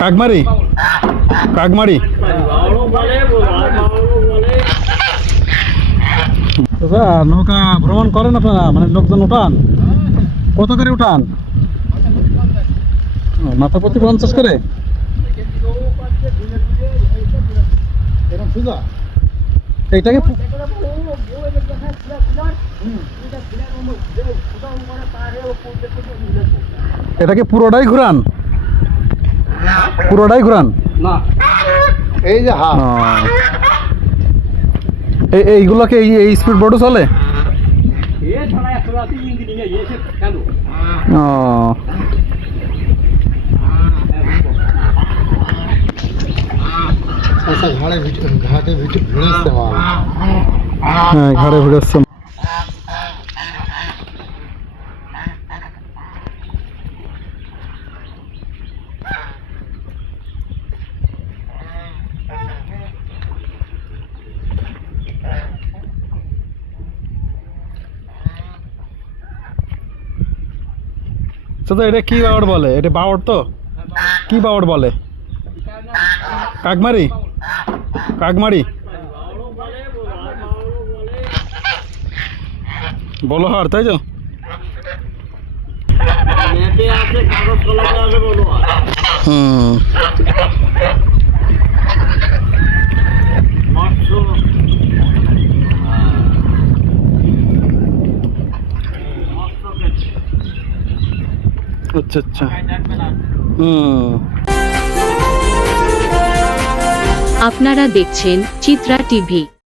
কাকমারি কাকমারি নৌকা ভ্রমণ করেন আপনারা, মানে লোকজন উঠান? কত করে উঠান? মাথা প্রতি 50 করে? এইটাকে এটাকে পুরোটাই ঘুরান? পুরোটাই ঘুরান না, এই যে এইগুলোকে এই স্পিড বোটও চলে? ও আচ্ছা, ঘাটে ভিড়েছে মাল। হ্যাঁ, ঘাড়ে ভিড়েছে। তো এটা কি বাওড় বলে? এটা বাওড় তো? কি বাওড় বলে? কাকমারি কাকমারি বলো হার, তাই তো? হুম, আচ্ছা আচ্ছা। হুম। আপনারা দেখছেন চিত্রা টিভি।